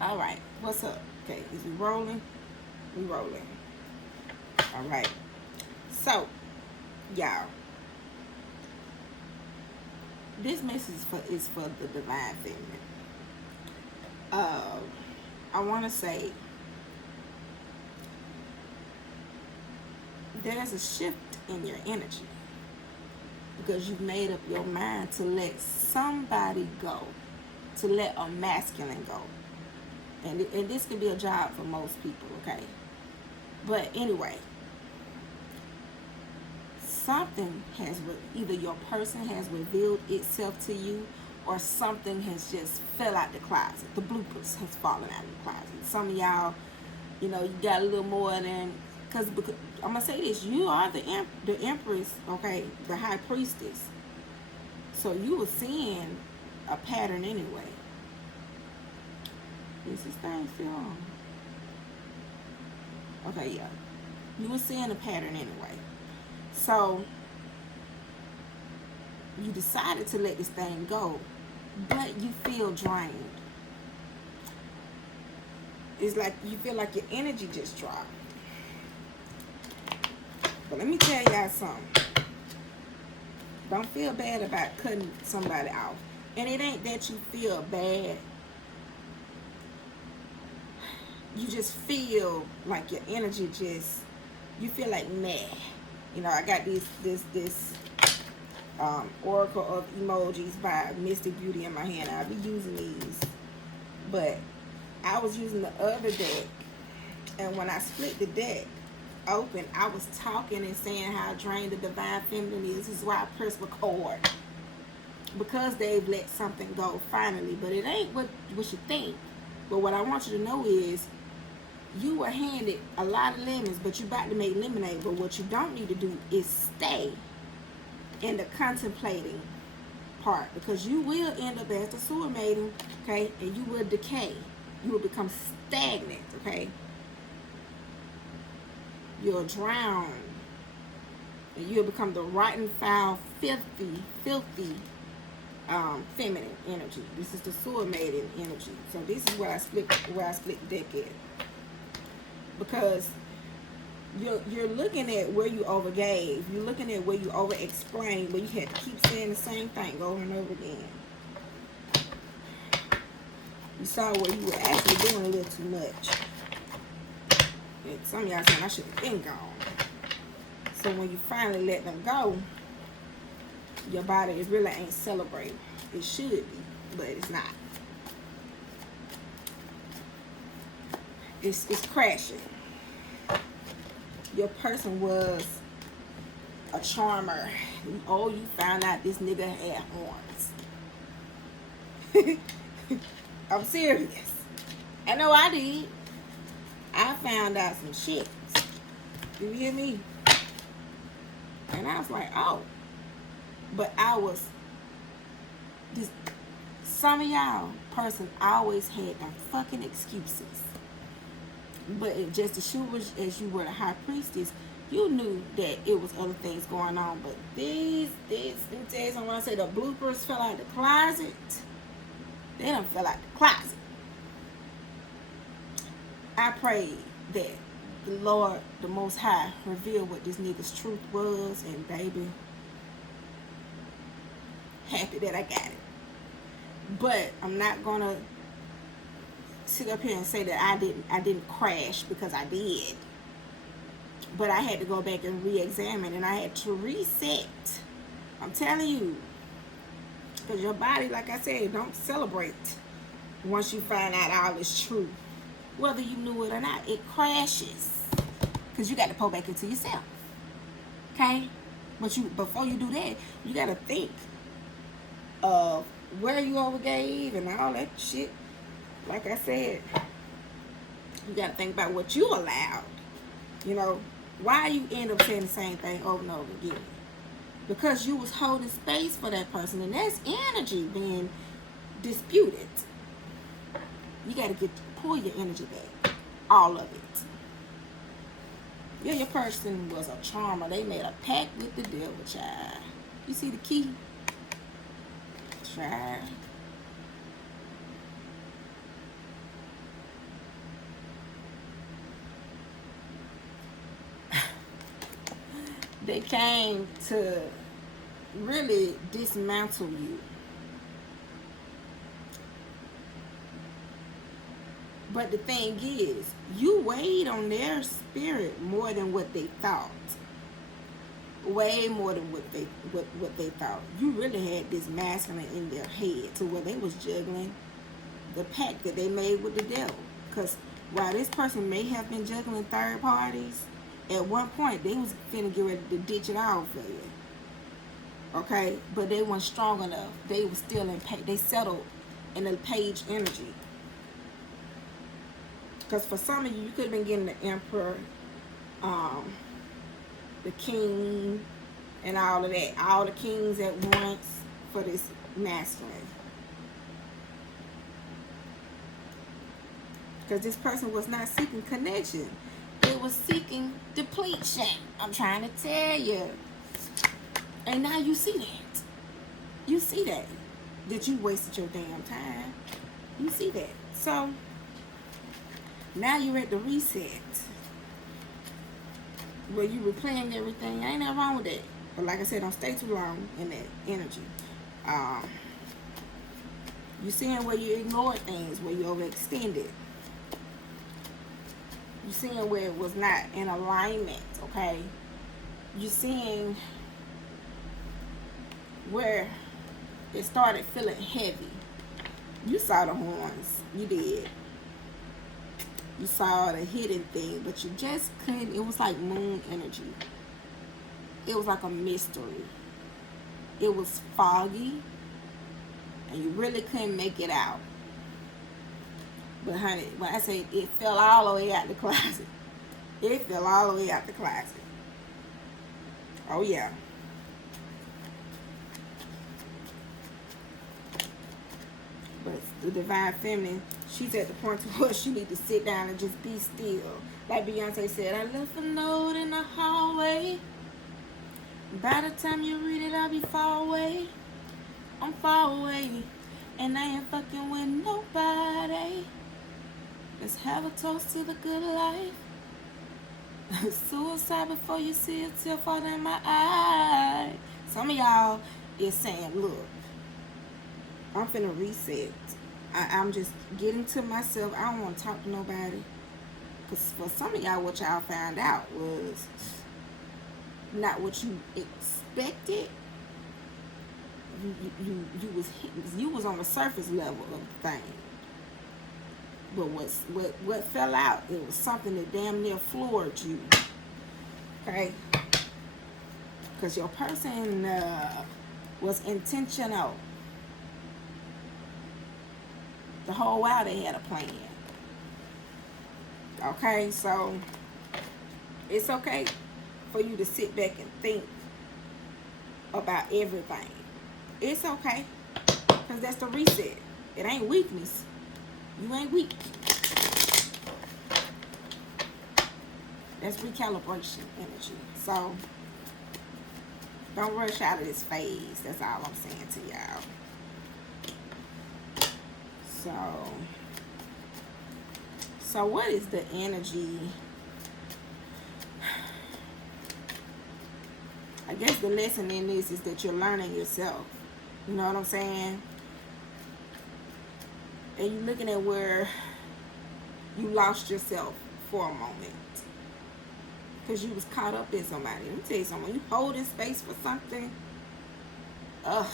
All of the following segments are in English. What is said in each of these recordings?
All right. What's up? Okay. Is we rolling? We rolling. All right. So, y'all, this message is for the divine feminine. Uh, I want to say there's a shift in your energy because you've made up your mind to let somebody go, to let a masculine go. And this could be a job for most people, okay? But anyway, something has either your person has revealed itself to you, or something has just fell out the closet. The bloopers has fallen out of the closet. Some of y'all, you got a little more than because I'm gonna say this: you are the empress, okay, the high priestess. So you were seeing a pattern anyway. Is this thing still on? Okay, yeah, you were seeing a pattern anyway. So you decided to let this thing go, but you feel drained. It's like you feel like your energy just dropped. But let me tell y'all something. Don't feel bad about cutting somebody off. And it ain't that you feel bad. You just feel like your energy you feel like meh. I got this Oracle of Emojis by Mystic Beauty in my hand. I'll be using these. But I was using the other deck. And when I split the deck open, I was talking and saying how drained the divine feminine is. This is why I press record. Because they've let something go finally. But it ain't what you think. But what I want you to know is you were handed a lot of lemons, but you're about to make lemonade. But what you don't need to do is stay in the contemplating part, because you will end up as the sewer maiden, okay, and you will decay. You will become stagnant, okay. You'll drown, and you'll become the rotten, foul, filthy feminine energy. This is the sewer maiden energy. So this is where I split the deck at, because you're looking at where you overgave. You're looking at where you over-explained, but you had to keep saying the same thing over and over again. You saw where you were actually doing a little too much. And some of y'all saying I should have been gone. So when you finally let them go, your body really ain't celebrating. It should be, but it's not. It's crashing. Your person was a charmer. Oh, you found out this nigga had horns. I'm serious. I know I did. I found out some shit. You hear me? And I was like, oh. But I was this. Some of y'all person always had them fucking excuses. But just as sure as you were the high priestess, you knew that it was other things going on. But these days, when I say the bloopers fell out the closet, they done fell out the closet. I prayed that the Lord, the Most High, revealed what this nigga's truth was, and baby, happy that I got it. But I'm not gonna sit up here and say that I didn't crash, because I did. But I had to go back and re-examine, and I had to reset. I'm telling you, because your body, like I said, don't celebrate once you find out all this truth. Whether you knew it or not, it crashes, because you got to pull back into yourself. Okay? But before you do that, you got to think of where you overgave and all that shit. Like I said, you got to think about what you allowed. Why you end up saying the same thing over and over again? Because you was holding space for that person, and that's energy being disputed. You got to pull your energy back, all of it. Yeah, your person was a charmer. They made a pact with the devil, child. You see the key? Child. They came to really dismantle you. But the thing is, you weighed on their spirit more than what they thought. Way more than what they thought. You really had this masculine in their head to where they was juggling the pact that they made with the devil. Because while this person may have been juggling third parties, at one point they was finna get ready to ditch it all for you. Okay? But they weren't strong enough. They was still in they settled in the page energy. Because for some of you, you could have been getting the emperor, the king, and all of that. All the kings at once for this masculine. Because this person was not seeking connection. They was seeking depletion. I'm trying to tell you. And now you see that. You see that. That you wasted your damn time. You see that. So, now you're at the reset. Where you replaying everything. Ain't nothing wrong with that. But like I said, don't stay too long in that energy. You seeing where you ignored things, where you overextended. You seeing where it was not in alignment, okay? You seeing where it started feeling heavy. You saw the horns. You did. You saw the hidden thing, but you just couldn't. It was like moon energy. It was like a mystery. It was foggy, and you really couldn't make it out. But honey, when I say it fell all the way out the closet, it fell all the way out the closet. Oh yeah. But the divine feminine, she's at the point to where she need to sit down and just be still. Like Beyonce said, I left a note in the hallway. By the time you read it, I'll be far away. I'm far away, and I ain't fucking with nobody. Let's have a toast to the good life. Suicide before you see a tear fall down my eye. Some of y'all is saying, look, I'm finna reset. I'm just getting to myself. I don't want to talk to nobody. Because for some of y'all, what y'all found out was not what you expected. You was on the surface level of the thing. But what fell out, it was something that damn near floored you. Okay? Because your person was intentional. The whole while they had a plan. Okay, so it's okay for you to sit back and think about everything. It's okay. Because that's the reset. It ain't weakness. You ain't weak. That's recalibration energy. So, don't rush out of this phase. That's all I'm saying to y'all. So what is the energy? I guess the lesson in this is that you're learning yourself. You know what I'm saying? And you're looking at where you lost yourself for a moment. Because you was caught up in somebody. Let me tell you something. You holding space for something. Ugh.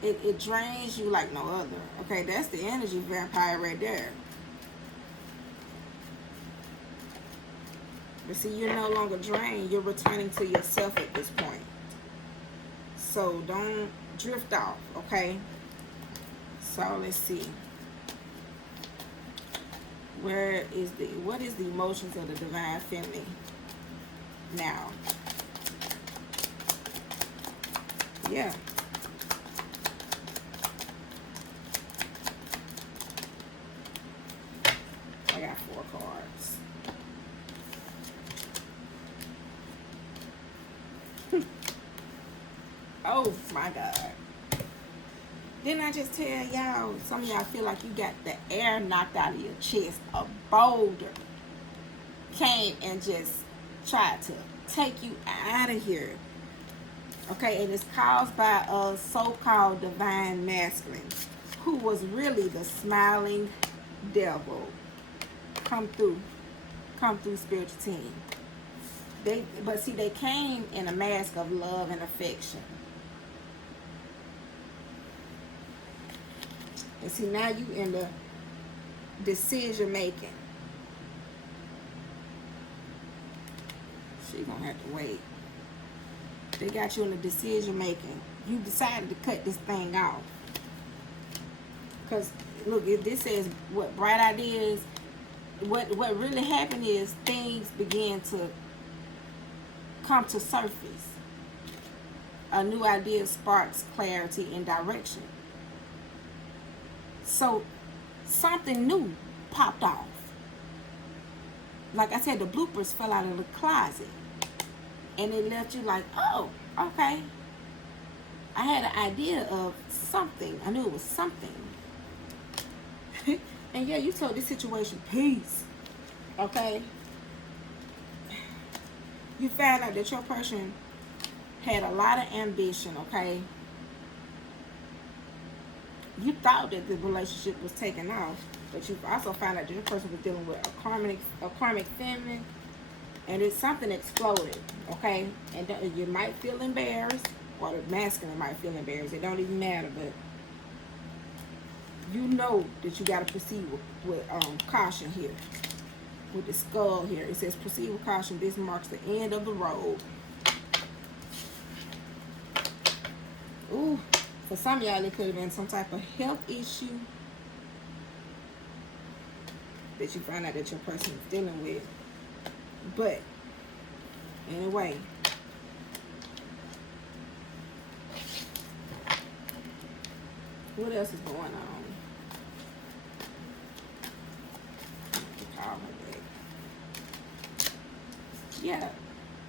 It drains you like no other. Okay, that's the energy vampire right there. But see, you're no longer drained. You're returning to yourself at this point. So don't drift off, okay? So let's see. What is the emotions of the divine feminine now? Yeah. I got 4 cards. Oh my God. Didn't I just tell y'all, some of y'all feel like you got the air knocked out of your chest. A boulder came and just tried to take you out of here. Okay, and it's caused by a so-called divine masculine who was really the smiling devil. Come through spiritual team. But see, they came in a mask of love and affection. And see, now you in the decision making. She gonna have to wait. They got you in the decision making. You decided to cut this thing off. Because look, if this says what bright ideas, what really happened is things began to come to surface. A new idea sparks clarity and direction. So something new popped off. Like I said, the bloopers fell out of the closet. And it left you like, oh, okay. I had an idea of something. I knew it was something. And yeah, you told this situation peace. Okay? You found out that your person had a lot of ambition, okay? You thought that the relationship was taking off, but you also found out that your person was dealing with a karmic feminine, and it's something exploded, okay? And you might feel embarrassed, or the masculine might feel embarrassed. It don't even matter, but you know that you got to proceed with caution here. With the skull here, it says proceed with caution. This marks the end of the road. Ooh, for some of y'all, it could have been some type of health issue that you find out that your person is dealing with. But anyway, what else is going on? Call her back. Yeah,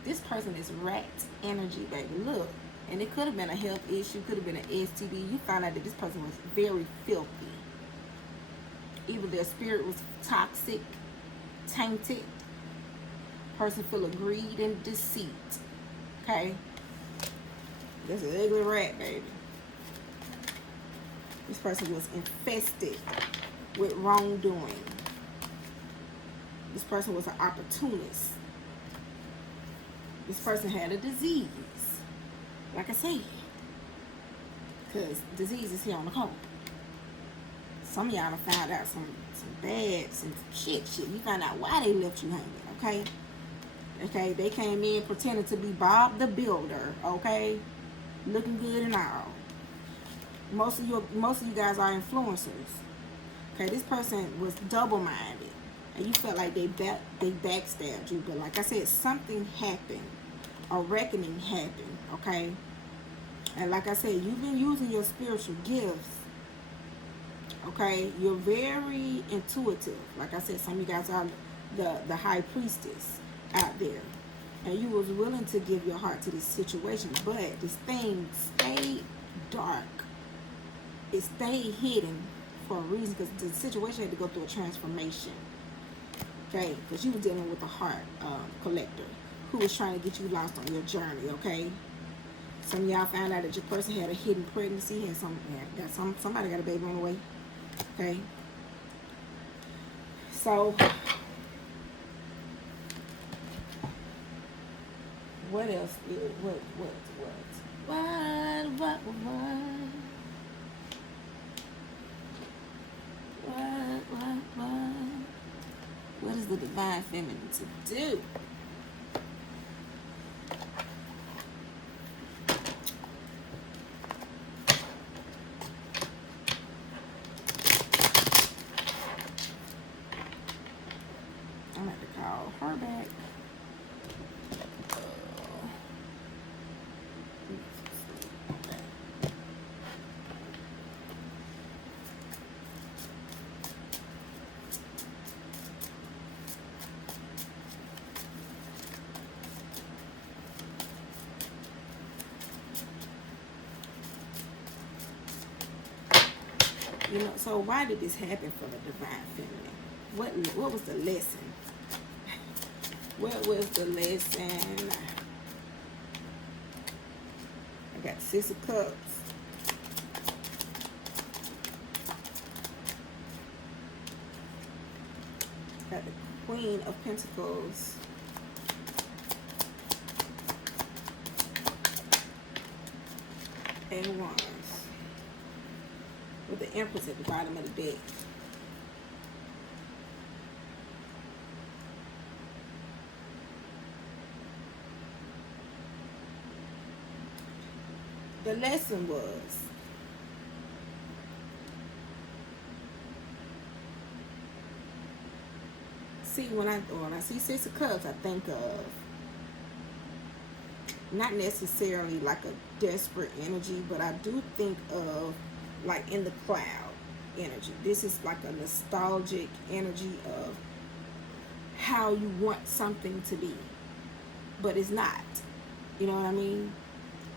this person is rat energy, baby. Look, and it could have been a health issue, could have been an STD. You found out that this person was very filthy. Either their spirit was toxic, tainted. Person full of greed and deceit. Okay? That's an ugly rat, baby. This person was infested with wrongdoing. This person was an opportunist. This person had a disease. Like I said. Because disease is here on the coast. Some of y'all found out some bad, some shit. You found out why they left you hanging, okay? Okay, they came in pretending to be Bob the Builder, okay? Looking good and all. Most of you guys are influencers. Okay, this person was double-minded. And you felt like they backstabbed you. But like I said, something happened. A reckoning happened, okay? And like I said, you've been using your spiritual gifts. Okay, you're very intuitive. Like I said, some of you guys are the high priestess out there, and you was willing to give your heart to this situation, but this thing stayed dark. It stayed hidden for a reason, because the situation had to go through a transformation. Okay, because you were dealing with a heart collector who was trying to get you lost on your journey. Okay, some of y'all found out that your person had a hidden pregnancy, had somebody got a baby on the way. Okay, so what else? What? What is the divine feminine to do? I'm going to have to call her back. You know, so why did this happen for the divine feminine? What was the lesson? What was the lesson? I got 6 of Cups. Got the Queen of Pentacles. And Wands. With the Empress at the bottom of the deck. The lesson was, see, when I see 6 of Cups, I think of not necessarily like a desperate energy, but I do think of like in the cloud energy. This is like a nostalgic energy of how you want something to be, but it's not. You know what I mean?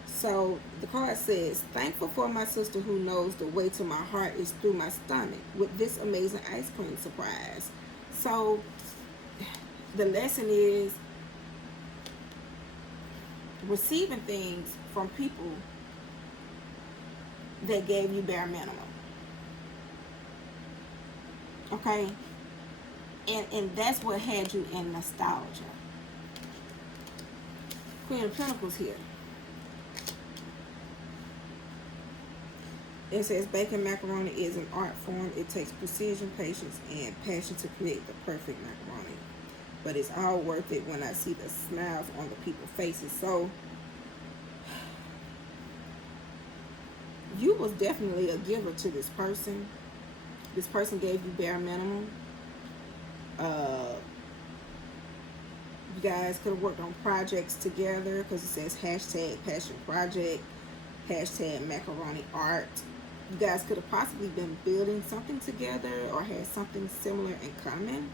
So the card says, thankful for my sister who knows the way to my heart is through my stomach with this amazing ice cream surprise. So the lesson is receiving things from people that gave you bare minimum. Okay? And that's what had you in nostalgia. Queen of Pentacles here. It says baking macaroni is an art form. It takes precision, patience, and passion to create the perfect macaroni. But it's all worth it when I see the smiles on the people's faces. So you was definitely a giver to this person. This person gave you bare minimum. You guys could have worked on projects together because it says hashtag passion project, hashtag macaroni art. You guys could have possibly been building something together or had something similar in common.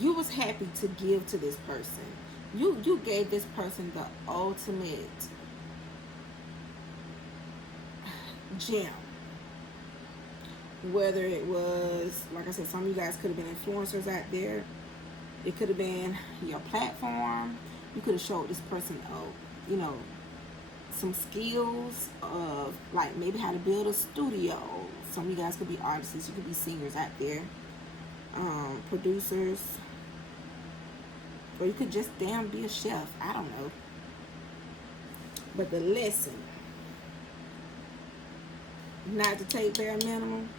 You was happy to give to this person. You gave this person the ultimate gem. Whether it was, like I said, some of you guys could have been influencers out there. It could have been your platform. You could have showed this person, you know, some skills of like maybe how to build a studio. Some of you guys could be artists. You could be singers out there, producers, or you could just damn be a chef. I don't know. But the lesson, not to take bare minimum.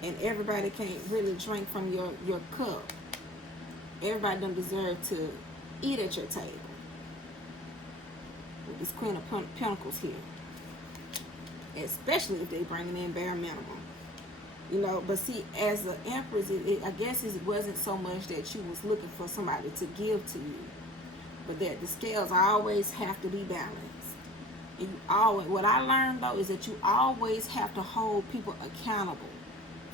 And everybody can't really drink from your cup. Everybody don't deserve to eat at your table. With this Queen of Pentacles here. Especially if they bringing in bare minimum. You know, but see, as an Empress, I guess it wasn't so much that you was looking for somebody to give to you. But that the scales always have to be balanced. And you always, what I learned though is that you always have to hold people accountable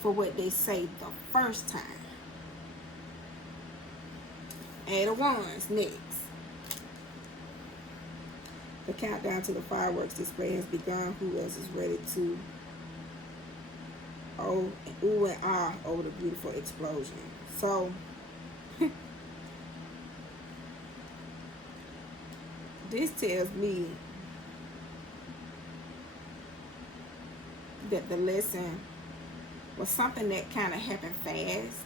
for what they say the first time. 8 of Wands next. The countdown to the fireworks display has begun. Who else is ready to ooh and ah over the beautiful explosion? So this tells me that the lesson was something that kind of happened fast.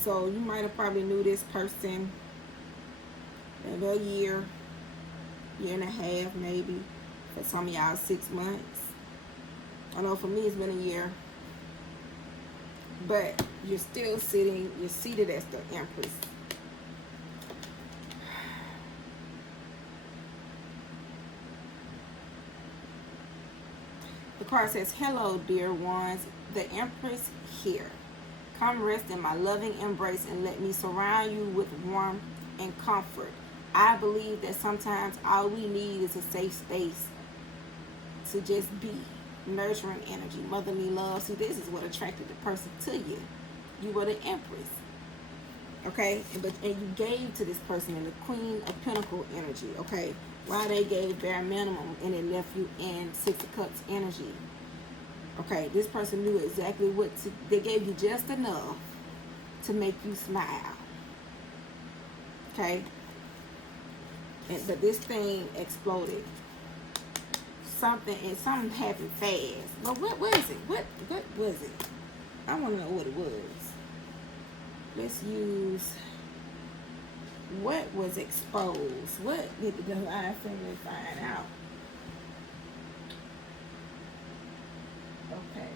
So you might have probably knew this person in a year and a half, maybe. For some of y'all, 6 months. I know for me it's been a year. But you're still sitting, you're seated as the Empress. The card says, hello, dear ones. The Empress here. Come rest in my loving embrace and let me surround you with warmth and comfort. I believe that sometimes all we need is a safe space to just be. Nurturing energy, motherly love. See, this is what attracted the person to you. You were the Empress. Okay, and you gave to this person in the Queen of Pentacle energy. Okay, while they gave bare minimum and it left you in Six of Cups energy. Okay, this person knew exactly what to. They gave you just enough to make you smile. Okay, but this thing exploded. Something happened fast. But what was it? What was it? I want to know what it was. Let's use what was exposed. What did the divine feminine find out? Okay.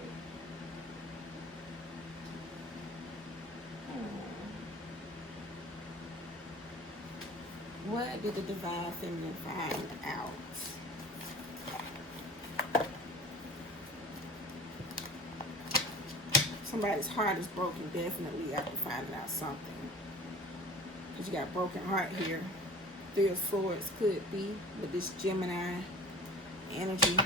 What did the divine feminine find out? Somebody's heart is broken definitely after finding out something. Because you got broken heart here. Three of Swords could be with this Gemini energy.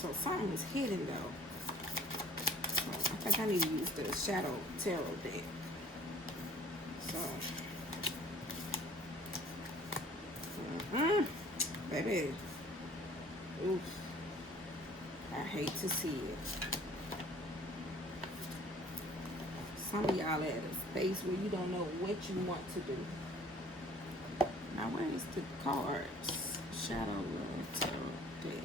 So something was hidden though. So I think I need to use the Shadow Tarot deck. So, baby, oof, I hate to see it. Some of y'all at a space where you don't know what you want to do. Now, where is the cards? Shadow Love Tarot deck.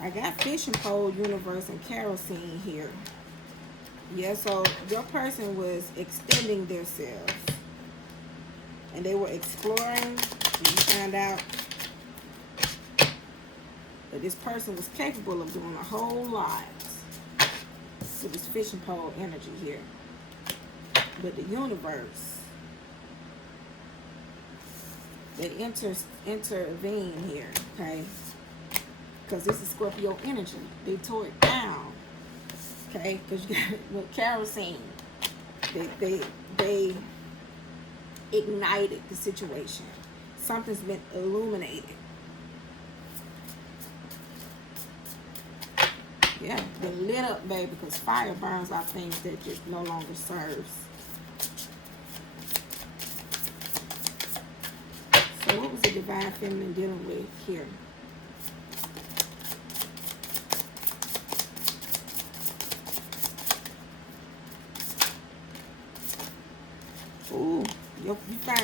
I got fishing pole, universe, and kerosene here. Yeah, so your person was extending themselves. And they were exploring. And you found out that this person was capable of doing a whole lot with this fishing pole energy here. But the universe, they intervene here, okay? Because this is Scorpio energy. They tore it down. Okay? Because you got with kerosene. They ignited the situation. Something's been illuminated. Yeah, they lit up, baby, because fire burns out things that just no longer serves. So what was the divine feminine dealing with here? Ooh,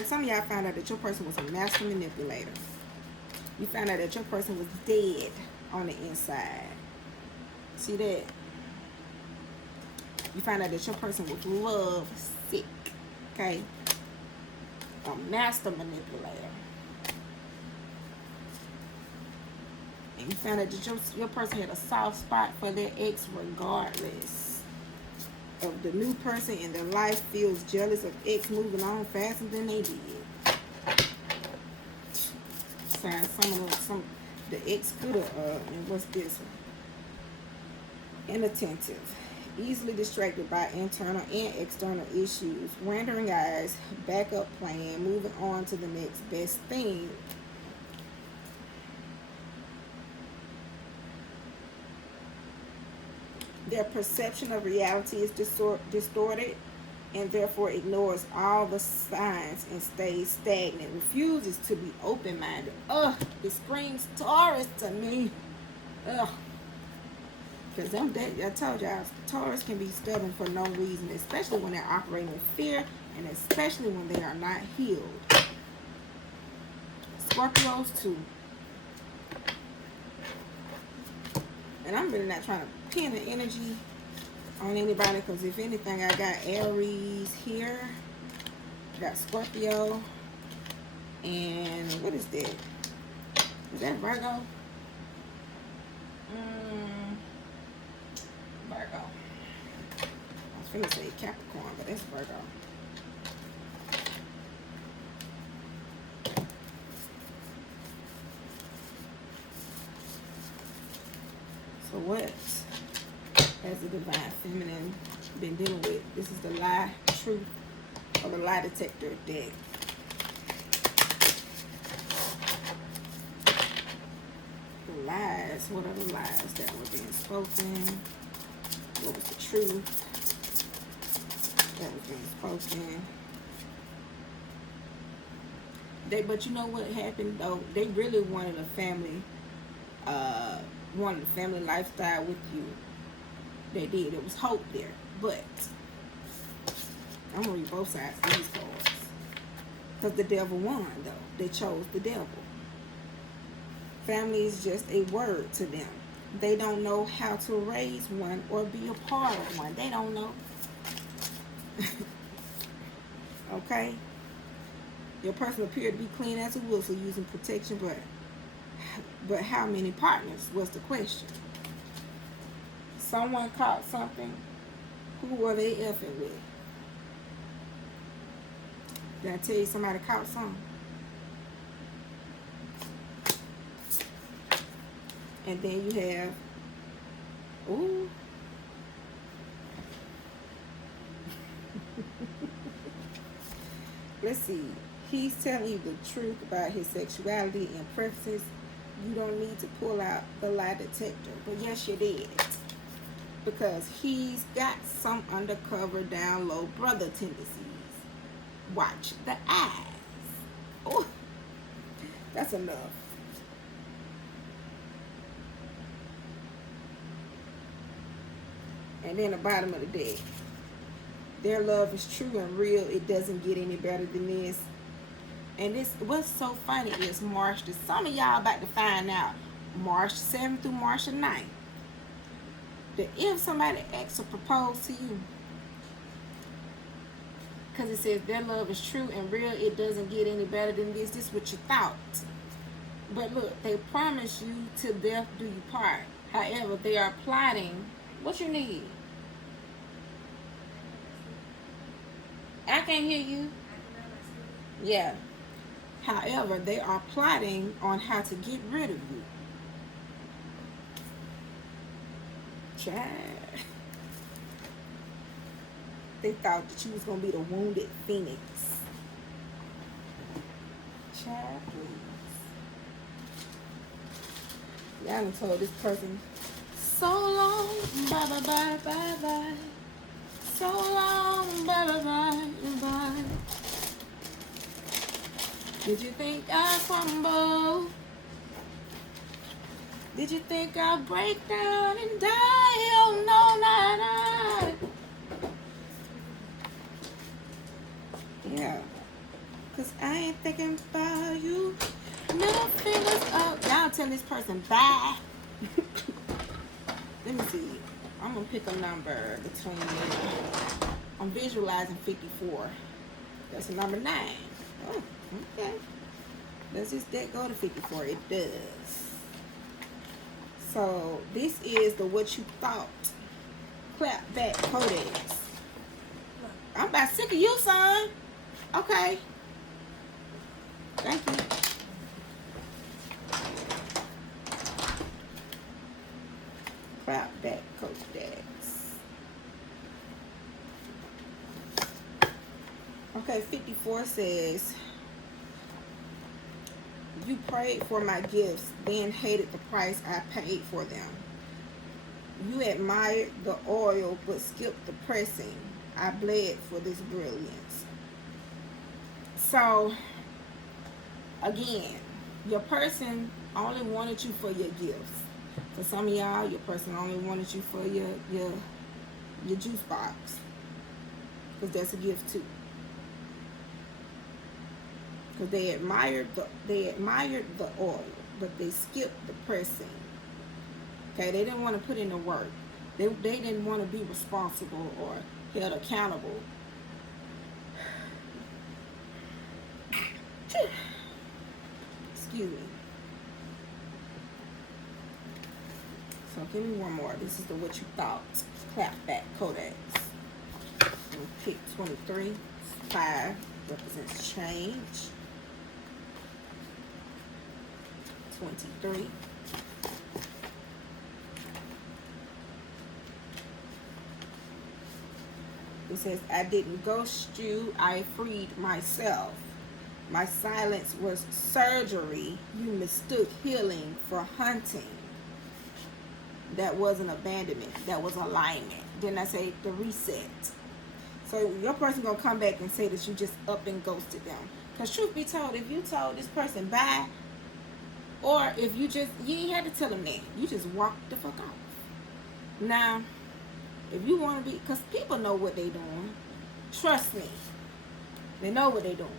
some of y'all found out that your person was a master manipulator. You found out that your person was dead on the inside. See that? You found out that your person was love sick. Okay? A master manipulator. And you found out that your person had a soft spot for their ex regardless of the new person in their life feels jealous of ex moving on faster than they did. Sorry, the ex could have and what's this one? Inattentive, easily distracted by internal and external issues, wandering eyes, backup plan, moving on to the next best thing. Their perception of reality is distorted and therefore ignores all the signs and stays stagnant, refuses to be open-minded. Ugh, it screams Taurus to me. Ugh. Because I told y'all, Taurus can be stubborn for no reason, especially when they're operating with fear and especially when they are not healed. Scorpios too. And I'm really not trying to pin the energy on anybody because if anything, I got Aries here. I got Scorpio. And what is that? Is that Virgo? Virgo. gonna say Capricorn, but that's Virgo. So what has the divine feminine been dealing with? This is the lie, truth, or the lie detector deck. The lies. What are the lies that were being spoken? What was the truth that was being spoken? But you know what happened though? They really wanted a family, lifestyle with you. They did. It was hope there, but I'm gonna read both sides of these cards because the devil won though. They chose the devil. Family is just a word to them. They don't know how to raise one or be a part of one. They don't know. Okay? Your person appeared to be clean as a whistle using protection, but how many partners was the question. Someone caught something. Who were they effing with? Did I tell you somebody caught something? And then you have, ooh. Let's see. He's telling you the truth about his sexuality and preferences. You don't need to pull out the lie detector. But yes, you did. Because he's got some undercover down low brother tendencies. Watch the eyes. Oh, that's enough. And then the bottom of the deck. Their love is true and real. It doesn't get any better than this. And this, what's so funny is March, some of y'all about to find out, March 7th through March 9th, that if somebody asks or propose to you, because it says their love is true and real, it doesn't get any better than this. This is what you thought. But look, they promise you to death do you part. However, they are plotting. What you need? I can't hear you. Yeah. However, they are plotting on how to get rid of you. Child. They thought that you was going to be the wounded phoenix. Child, please. Y'all done told this person, so long, bye, bye, bye, bye, bye. So long, bye, bye, bye, bye. Did you think I'd crumble? Did you think I'll break down and die? Oh, no, not I. Yeah. Because I ain't thinking about you. Middle fingers up. Y'all tell this person, bye. Let me see. I'm going to pick a number between them. I'm visualizing 54. That's a number 9. Oh, okay. Does this deck go to 54? It does. So this is the what you thought clap back codex. I'm about sick of you, son. Okay. Thank you. Clap back codex. Okay, 54 says, you prayed for my gifts, then hated the price I paid for them. You admired the oil, but skipped the pressing. I bled for this brilliance. So, again, your person only wanted you for your gifts. For some of y'all, your person only wanted you for your juice box. Because that's a gift too. Because they admired the oil, but they skipped the pressing. Okay, they didn't want to put in the work. They didn't want to be responsible or held accountable. Excuse me. So give me one more. This is the what you thought clap back codex. We pick 23. 5 represents change. 23. It says, I didn't ghost you, I freed myself. My silence was surgery. You mistook healing for hunting. That wasn't abandonment. That was alignment. Then I say the reset. So your person going to come back and say that you just up and ghosted them. Because truth be told, if you told this person bye, or if you ain't had to tell them that. You just walked the fuck off. Now, if you want to be, because people know what they doing. Trust me. They know what they doing.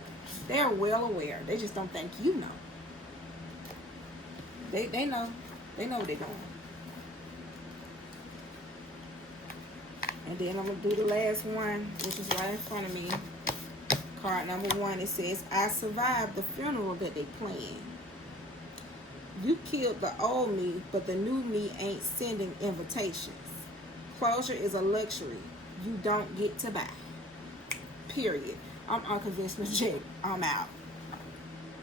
They're well aware. They just don't think you know. They know. They know what they're doing. And then I'm going to do the last one, which is right in front of me. Card number 1, it says, I survived the funeral that they planned. You killed the old me, but the new me ain't sending invitations. Closure is a luxury you don't get to buy. Period. I'm Unconventional J. I'm out.